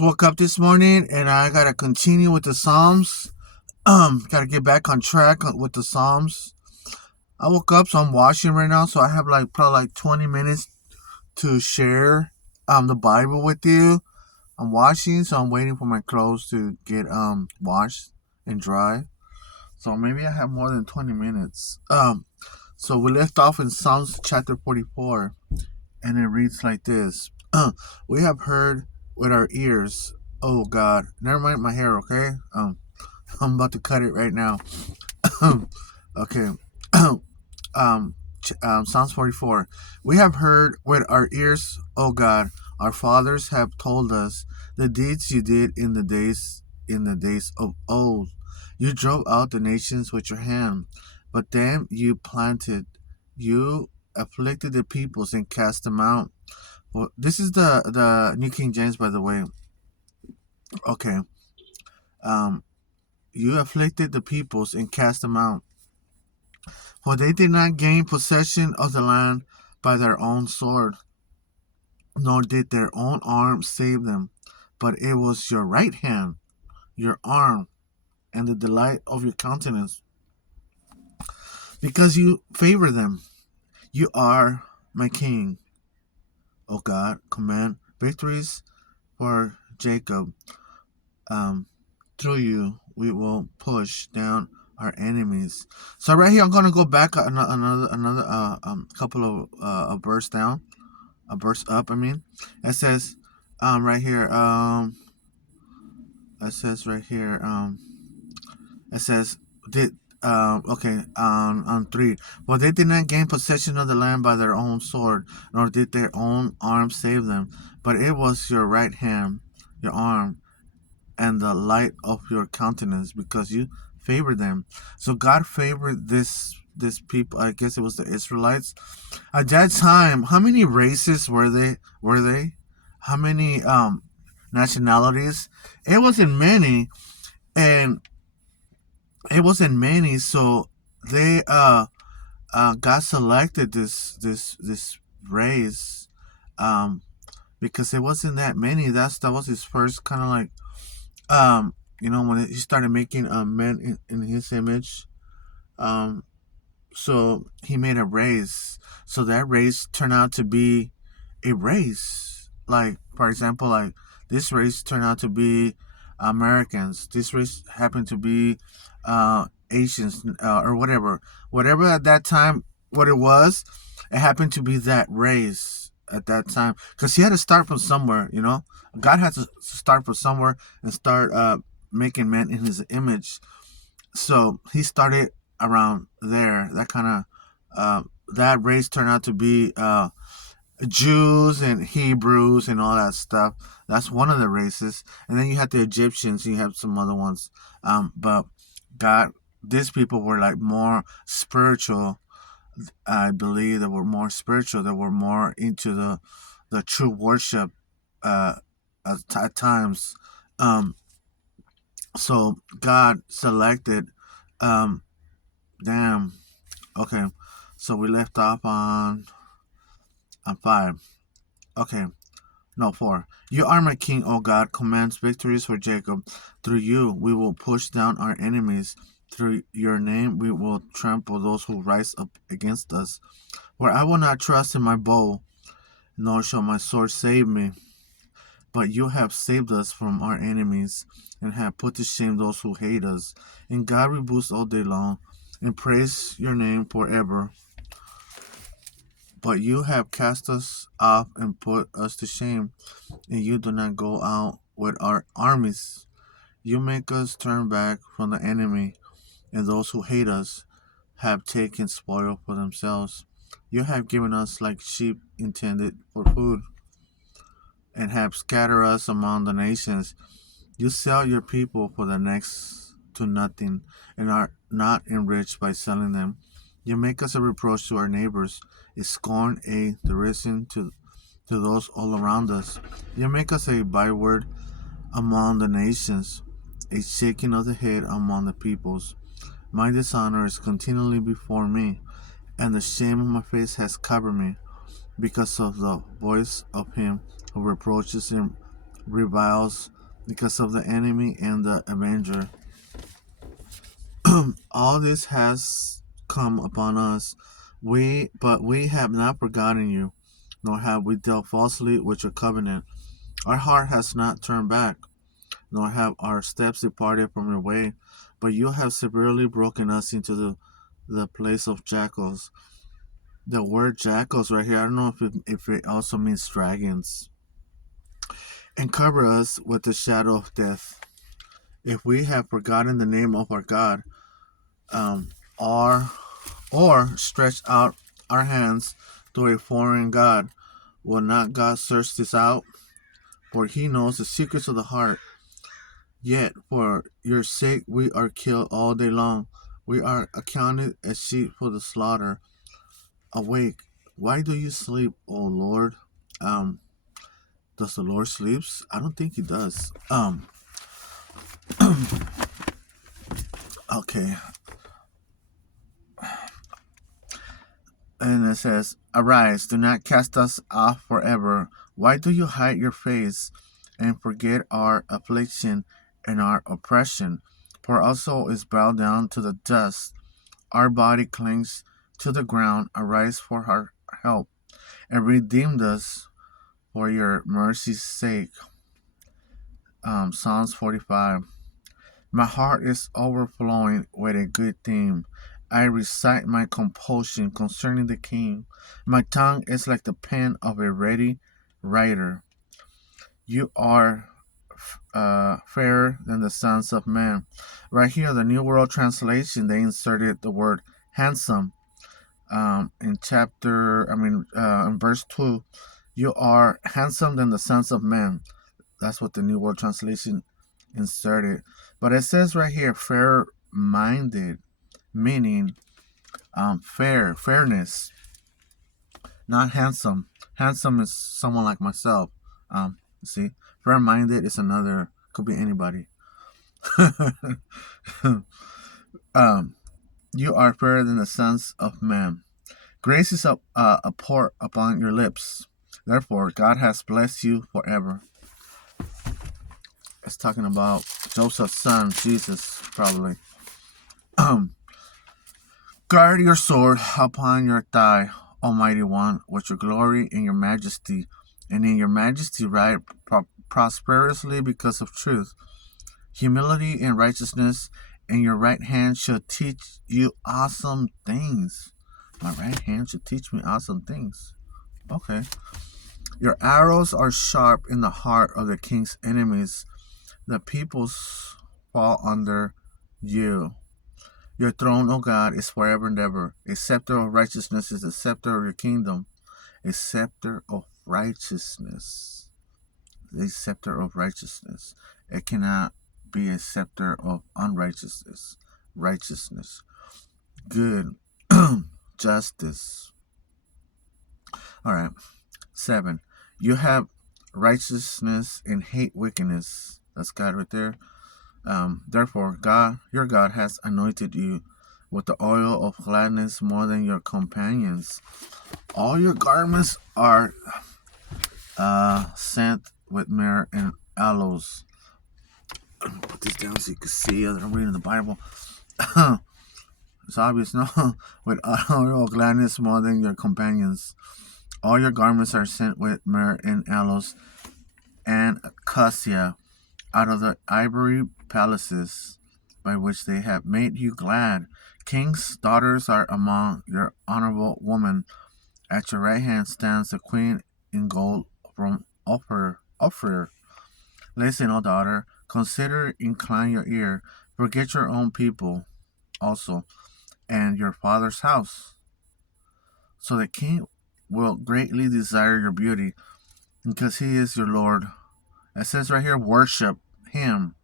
Woke up this morning and I gotta continue with the Psalms. Gotta get back on track with the Psalms. I woke up, so I'm washing right now, so I have probably 20 minutes to share the Bible with you. I'm washing, so I'm waiting for my clothes to get washed and dry. So maybe I have more than 20 minutes. So we left off in Psalms chapter 44, and it reads like this. We have heard with our ears, oh God. Never mind my hair, okay? I'm about to cut it right now. Okay. Psalms 44. We have heard with our ears, O God. Our fathers have told us the deeds you did in the days of old. You drove out the nations with your hand, but them you planted. You afflicted the peoples and cast them out. Well, this is the New King James, by the way. Okay. Um, you afflicted the peoples and cast them out. For they did not gain possession of the land by their own sword, nor did their own arm save them, but it was your right hand, your arm, and the delight of your countenance, because you favor them. You are my king, O God. Command victories for Jacob. Um, Through you, we will push down our enemies. So right here, I'm gonna go back another couple of a verse down, a verse up. I mean, it says, right here, it says right here, it says did. Okay, on 3. Well, they did not gain possession of the land by their own sword, nor did their own arm save them, but it was your right hand, your arm, and the light of your countenance, because you favored them. So God favored this people. I guess it was the Israelites. At that time, how many races were they? How many nationalities? It wasn't many, and it wasn't many. So they got selected this race um because it wasn't that many. That was his first kind of like when he started making men in his image. um so he made a race, so that race turned out to be a race, like for example, like this race turned out to be Americans, this race happened to be Asians, or whatever at that time, what it was, it happened to be that race at that time, because he had to start from somewhere. God had to start from somewhere and start making men in his image. So he started around there. That kind of that race turned out to be Jews and Hebrews and all that stuff. That's one of the races. And then you have the Egyptians. You have some other ones. But God, these people were like more spiritual. I believe they were more spiritual. They were more into the true worship at times. Um, so God selected. Um, Damn. Okay. So we left off on 5. Okay. No, 4. You are my king, O God, commands victories for Jacob. Through you we will push down our enemies. Through your name we will trample those who rise up against us. For I will not trust in my bow, nor shall my sword save me. But you have saved us from our enemies, and have put to shame those who hate us. And God we boast all day long, and praise your name forever. But you have cast us off and put us to shame, and you do not go out with our armies. You make us turn back from the enemy, and those who hate us have taken spoil for themselves. You have given us like sheep intended for food, and have scattered us among the nations. You sell your people for the next to nothing, and are not enriched by selling them. You make us a reproach to our neighbors, a scorn, a derision to those all around us. You make us a byword among the nations, a shaking of the head among the peoples. My dishonor is continually before me, and the shame of my face has covered me, because of the voice of him who reproaches him reviles because of the enemy and the avenger. All this has come upon us. But we have not forgotten you, nor have we dealt falsely with your covenant. Our heart has not turned back, nor have our steps departed from your way. But you have severely broken us into the place of jackals. The word jackals right here, I don't know if it also means dragons. And cover us with the shadow of death. If we have forgotten the name of our God, um, our or stretch out our hands to a foreign God, will not God search this out? For he knows the secrets of the heart. Yet for your sake we are killed all day long. We are accounted as sheep for the slaughter. Awake, why do you sleep, O Lord? Um, does the Lord sleeps? I don't think he does. Okay. And it says, arise, do not cast us off forever. Why do you hide your face and forget our affliction and our oppression? For our soul is bowed down to the dust. Our body clings to the ground. Arise for our help and redeem us for your mercy's sake. Psalms 45. My heart is overflowing with a good theme. I recite my compulsion concerning the king. My tongue is like the pen of a ready writer. You are fairer than the sons of men. Right here, the New World Translation, they inserted the word handsome. In in verse 2, you are handsome than the sons of men. That's what the New World Translation inserted. But it says right here, fair minded, meaning fairness, not handsome. Handsome is someone like myself. See, fair minded is another, could be anybody. You are fairer than the sons of men. Grace is a pour upon your lips. Therefore, God has blessed you forever. It's talking about Joseph's son, Jesus, probably. Guard your sword upon your thigh, Almighty One, with your glory and your majesty, and in your majesty ride prosperously because of truth. Humility and righteousness in your right hand shall teach you awesome things. My right hand should teach me awesome things. Okay. Your arrows are sharp in the heart of the king's enemies. The peoples fall under you. Your throne, O God, is forever and ever. A scepter of righteousness is the scepter of your kingdom. A scepter of righteousness. A scepter of righteousness. It cannot be a scepter of unrighteousness. Righteousness. Good. Justice. All right. 7. You have righteousness and hate wickedness. That's God right there. Therefore, God, your God, has anointed you with the oil of gladness more than your companions. All your garments are sent with myrrh and aloes. Put this down so you can see that I'm reading the Bible. It's obvious, no? With oil of gladness more than your companions. All your garments are sent with myrrh and aloes and cassia out of the ivory palaces by which they have made you glad. King's daughters are among your honorable women. At your right hand stands the queen in gold from Ophir. Listen, O daughter, consider, incline your ear. Forget your own people also, and your father's house. So the king will greatly desire your beauty, because he is your Lord. It says right here, worship him.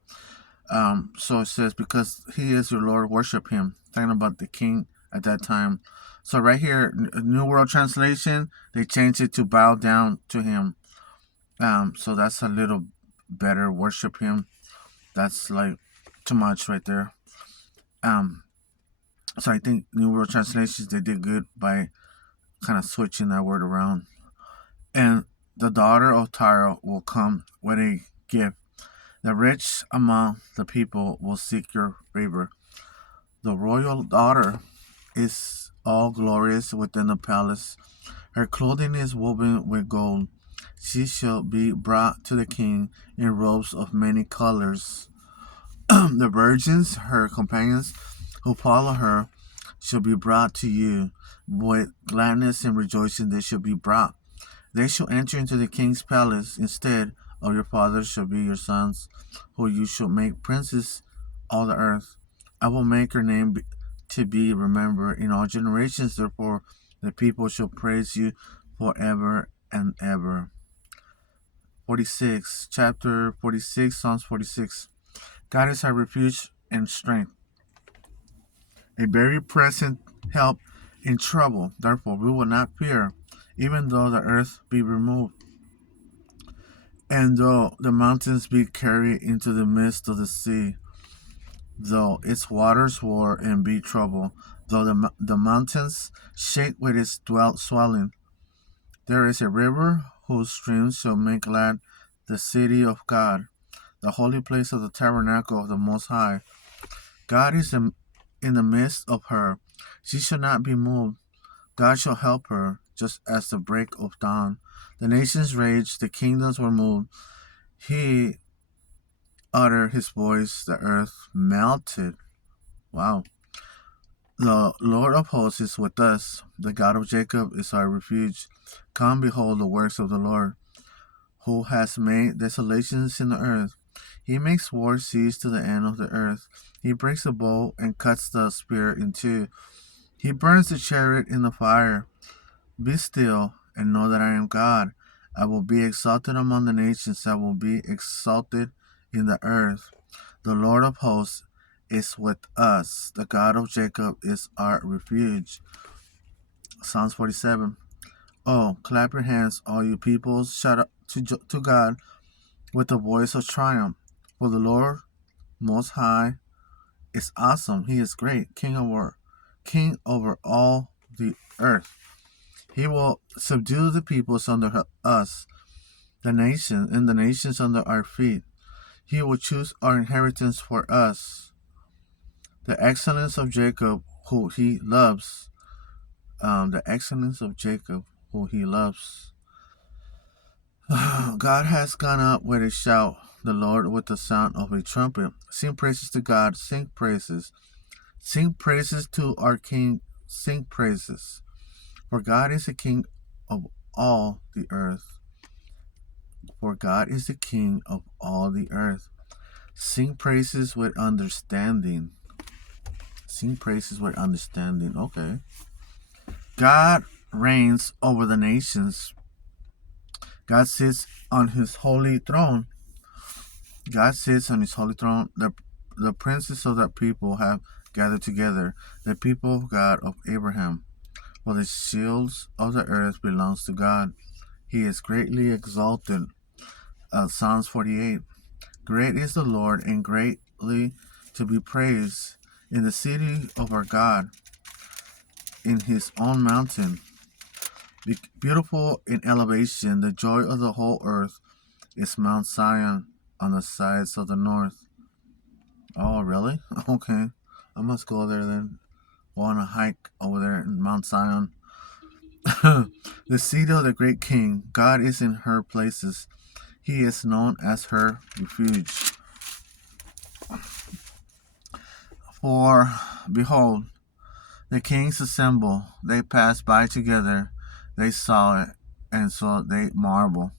So it says, because he is your Lord, worship him. Talking about the king at that time. So right here, New World Translation, they changed it to bow down to him. So that's a little better. Worship him. That's like too much right there. So I think New World Translations, they did good by kind of switching that word around. And The daughter of Tyre will come with a gift. The rich among the people will seek your favor. The royal daughter is all glorious within the palace. Her clothing is woven with gold. She shall be brought to the king in robes of many colors. The virgins, her companions who follow her, shall be brought to you. With gladness and rejoicing they shall be brought. They shall enter into the king's palace. Instead of your fathers shall be your sons, who you shall make princes all the earth. I will make your name to be remembered in all generations. Therefore, the people shall praise you forever and ever. 46, chapter 46, Psalms 46. God is our refuge and strength, a very present help in trouble. Therefore, we will not fear, even though the earth be removed, and though the mountains be carried into the midst of the sea, though its waters roar and be troubled, though the mountains shake with its swelling. There is a river whose streams shall make glad the city of God, the holy place of the tabernacle of the Most High. God is in the midst of her. She shall not be moved. God shall help her, just as the break of dawn. The nations raged, the kingdoms were moved. He uttered his voice, the earth melted. Wow. The Lord of hosts is with us. The God of Jacob is our refuge. Come, behold the works of the Lord, who has made desolations in the earth. He makes war cease to the end of the earth. He breaks the bow and cuts the spear in two. He burns the chariot in the fire. Be still and know that I am God. I will be exalted among the nations. I will be exalted in the earth. The Lord of hosts is with us. The God of Jacob is our refuge. Psalms 47. Oh, clap your hands, all you peoples. Shout out to God with the voice of triumph. For the Lord Most High is awesome. He is great, King over all the earth. He will subdue the peoples under us, the nations under our feet. He will choose our inheritance for us, the excellence of Jacob, who he loves. The excellence of Jacob, who he loves. God has gone up with a shout, the Lord with the sound of a trumpet. Sing praises to God, sing praises. Sing praises to our King, sing praises. For God is the King of all the earth. For God is the King of all the earth. Sing praises with understanding. Sing praises with understanding. Okay. God reigns over the nations. God sits on his holy throne. God sits on his holy throne. The princes of that people have gathered together, the people of God of Abraham. For the shields of the earth belongs to God. He is greatly exalted. Psalms 48. Great is the Lord and greatly to be praised in the city of our God, in his own mountain. Beautiful in elevation, the joy of the whole earth is Mount Zion on the sides of the north. Oh, really? Okay. I must go there then. Go on a hike over there in Mount Zion. The seat of the great king. God is in her places. He is known as her refuge. For behold, the kings assemble. They pass by together. They saw it, and so they marvel.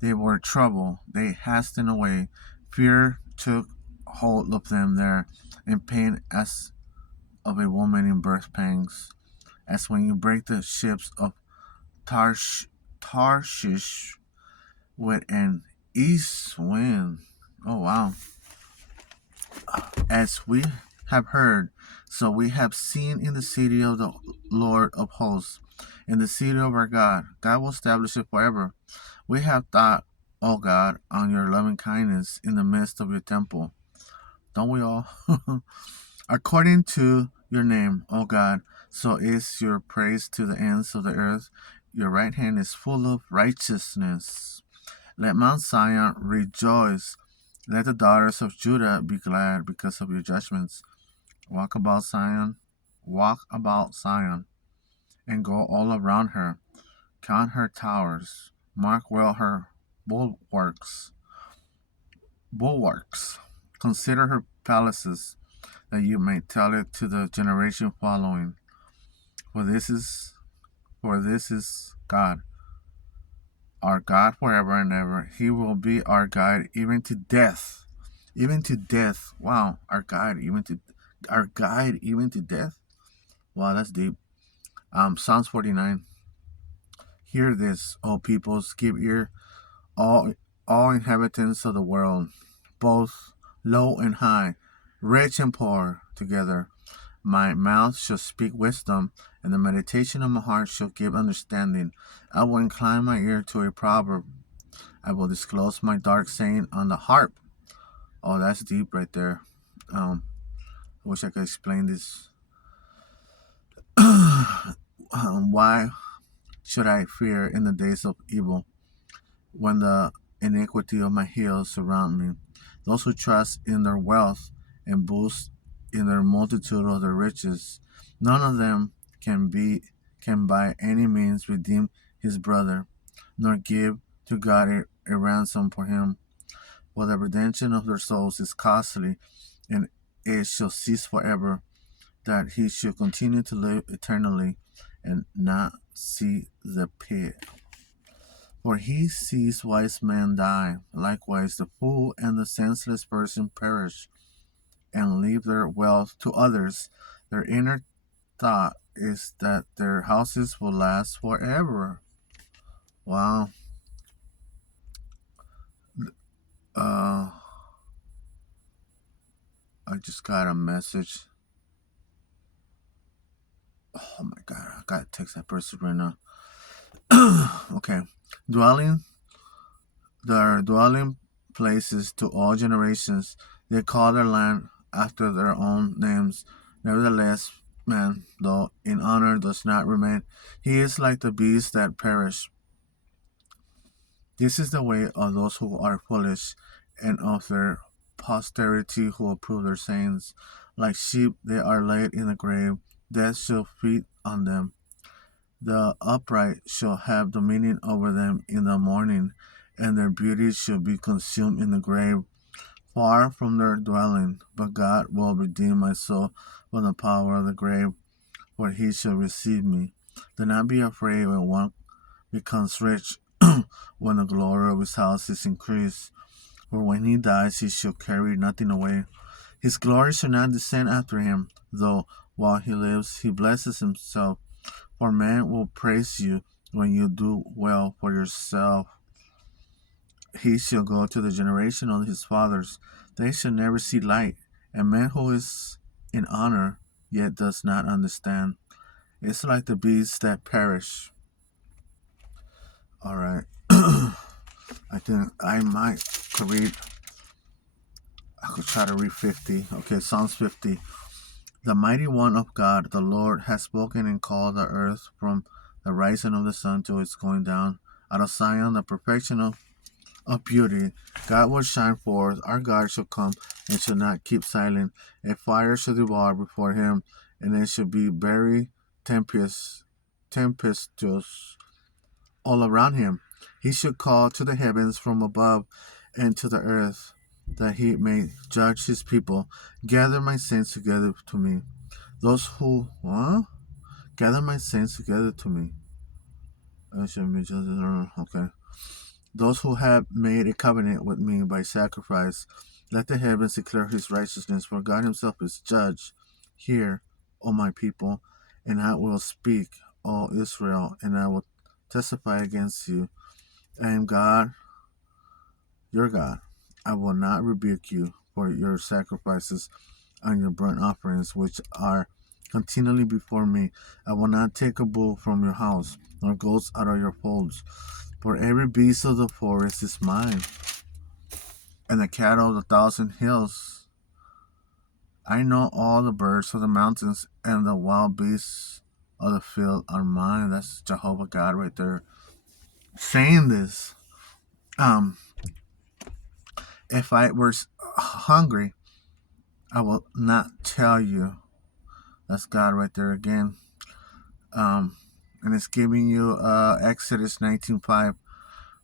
They were troubled. They hastened away. Fear took hold of them there, and pain as of a woman in birth pangs, as when you break the ships of Tarshish with an east wind. Oh, wow. As we have heard, so we have seen in the city of the Lord of hosts, in the city of our God. God will establish it forever. We have thought, O God, on your loving kindness in the midst of your temple. Don't we all? According to your name, O God, so is your praise to the ends of the earth. Your right hand is full of righteousness. Let Mount Zion rejoice. Let the daughters of Judah be glad because of your judgments. Walk about Zion, walk about Zion, and go all around her. Count her towers. Mark well her bulwarks. Bulwarks. Consider her palaces, that you may tell it to the generation following. For this is God, our God forever and ever. He will be our guide even to death. Even to death. Wow, our guide even to death. Wow, that's deep. Psalms 49. Hear this, O peoples, give ear, all inhabitants of the world, both low and high, rich and poor together. My mouth shall speak wisdom, and the meditation of my heart shall give understanding. I will incline my ear to a proverb. I will disclose my dark saying on the harp. Oh, that's deep right there. I wish I could explain this. Why should I fear in the days of evil, when the iniquity of my heels surround me? Those who trust in their wealth and boast in their multitude of their riches, none of them can by any means redeem his brother, nor give to God a ransom for him. For the redemption of their souls is costly, and it shall cease forever, that he should continue to live eternally and not see the pit. For he sees wise men die, likewise the fool and the senseless person perish, and leave their wealth to others. Their inner thought is that their houses will last forever. Wow. Uh, I just got a message. Oh my god, I gotta text that person right now. Okay. Dwelling Their dwelling places to all generations. They call their land after their own names. Nevertheless, man, though in honor does not remain, he is like the beasts that perish. This is the way of those who are foolish, and of their posterity who approve their sayings. Like sheep they are laid in the grave, death shall feed on them. The upright shall have dominion over them in the morning, and their beauty shall be consumed in the grave, far from their dwelling. But God will redeem my soul from the power of the grave, for he shall receive me. Do not be afraid when one becomes rich, when the glory of his house is increased. For when he dies, he shall carry nothing away. His glory shall not descend after him, though while he lives he blesses himself. For man will praise you when you do well for yourself. He shall go to the generation of his fathers. They shall never see light. A man who is in honor yet does not understand. It's like the beasts that perish. Alright. I think I might read, I could try to read 50. Okay, Psalms 50. The mighty one of God, the Lord, has spoken and called the earth from the rising of the sun to its going down. Out of Zion, the perfection of beauty, God will shine forth. Our God shall come and shall not keep silent. A fire shall devour before him, and it shall be very tempestuous all around him. He shall call to the heavens from above and to the earth, that he may judge his people. Gather my saints together to me. Those who gather my saints together to me. Okay. Those who have made a covenant with me by sacrifice, let the heavens declare his righteousness, for God himself is judge. Hear, O my people, and I will speak, O Israel, and I will testify against you. I am God, your God. I will not rebuke you for your sacrifices and your burnt offerings, which are continually before me. I will not take a bull from your house, nor goats out of your folds. For every beast of the forest is mine, and the cattle of the thousand hills. I know all the birds of the mountains and the wild beasts of the field are mine. That's Jehovah God right there saying this. Um, if I were hungry, I will not tell you. That's God right there again. And it's giving you Exodus 19:5.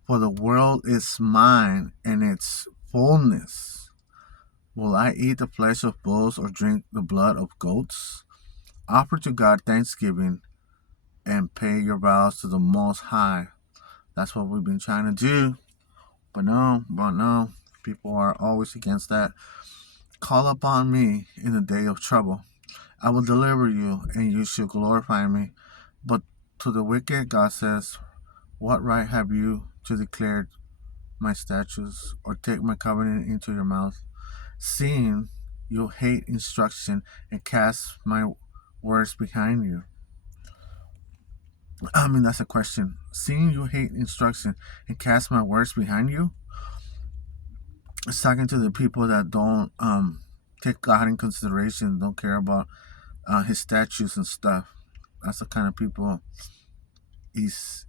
For the world is mine and its fullness. Will I eat the flesh of bulls or drink the blood of goats? Offer to God thanksgiving and pay your vows to the Most High. That's what we've been trying to do. But no. People are always against that. Call upon me in the day of trouble. I will deliver you, and you shall glorify me. But to the wicked, God says, what right have you to declare my statutes or take my covenant into your mouth, seeing you hate instruction and cast my words behind you? I mean, that's a question. Seeing you hate instruction and cast my words behind you? It's talking to the people that don't take God in consideration, don't care about his statutes and stuff. That's the kind of people he's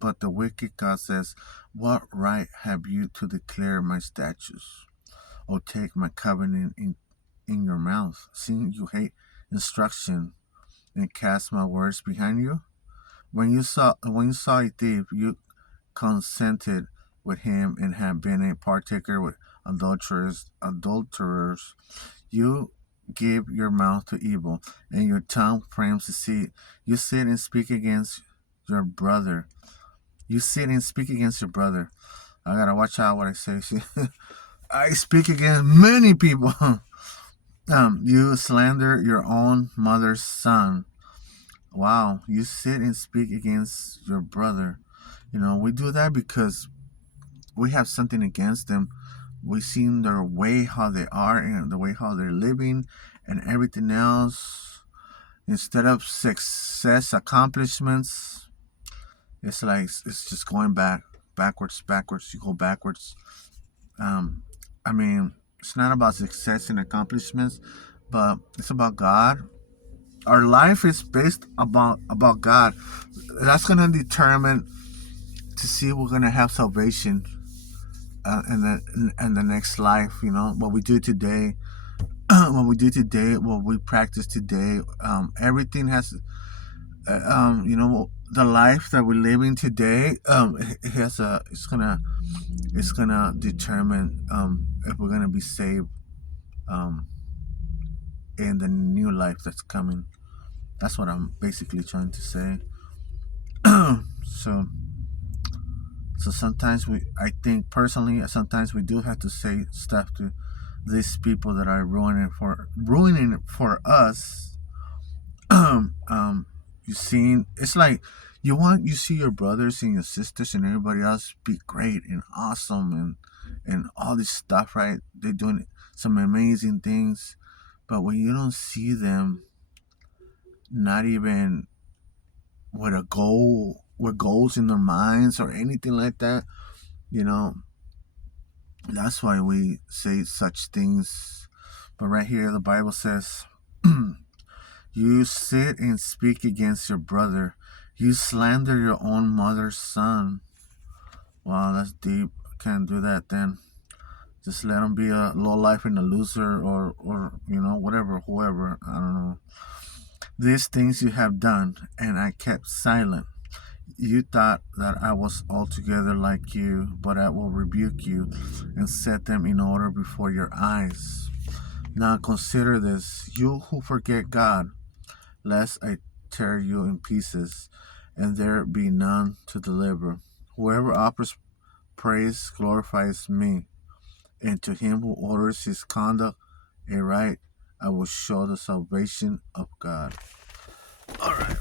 but the wicked, God says, what right have you to declare my statutes or take my covenant in your mouth, seeing you hate instruction and cast my words behind you? When you saw a thief, you consented with him and have been a partaker with adulterers. You give your mouth to evil, and your tongue frames deceit. You sit and speak against your brother. You sit and speak against your brother. I gotta watch out what I say. See, I speak against many people. You slander your own mother's son. Wow, you sit and speak against your brother. We do that because we have something against them. We see their way, how they are, and the way how they're living, and everything else. Instead of success, accomplishments, it's like it's just going backwards. You go backwards. I mean, it's not about success and accomplishments, but it's about God. Our life is based about God. That's gonna determine to see if we're gonna have salvation in the next life. What we do today, what we practice today. Everything has, the life that we're living today. It has it's gonna determine if we're gonna be saved in the new life that's coming. That's what I'm basically trying to say. so so sometimes I think personally, sometimes we do have to say stuff to these people that are ruining it for us. You seen, it's like you see your brothers and your sisters and everybody else be great and awesome and all this stuff, right? They're doing some amazing things, but when you don't see them, not even with a goal, with goals in their minds or anything like that, you know, that's why we say such things. But right here, the Bible says, you sit and speak against your brother. You slander your own mother's son. Wow, that's deep. Can't do that then. Just let him be a low life and a loser or whatever, whoever. I don't know. These things you have done, and I kept silent. You thought that I was altogether like you, but I will rebuke you and set them in order before your eyes. Now consider this, you who forget God, lest I tear you in pieces, and there be none to deliver. Whoever offers praise glorifies me, and to him who orders his conduct aright, I will show the salvation of God. All right.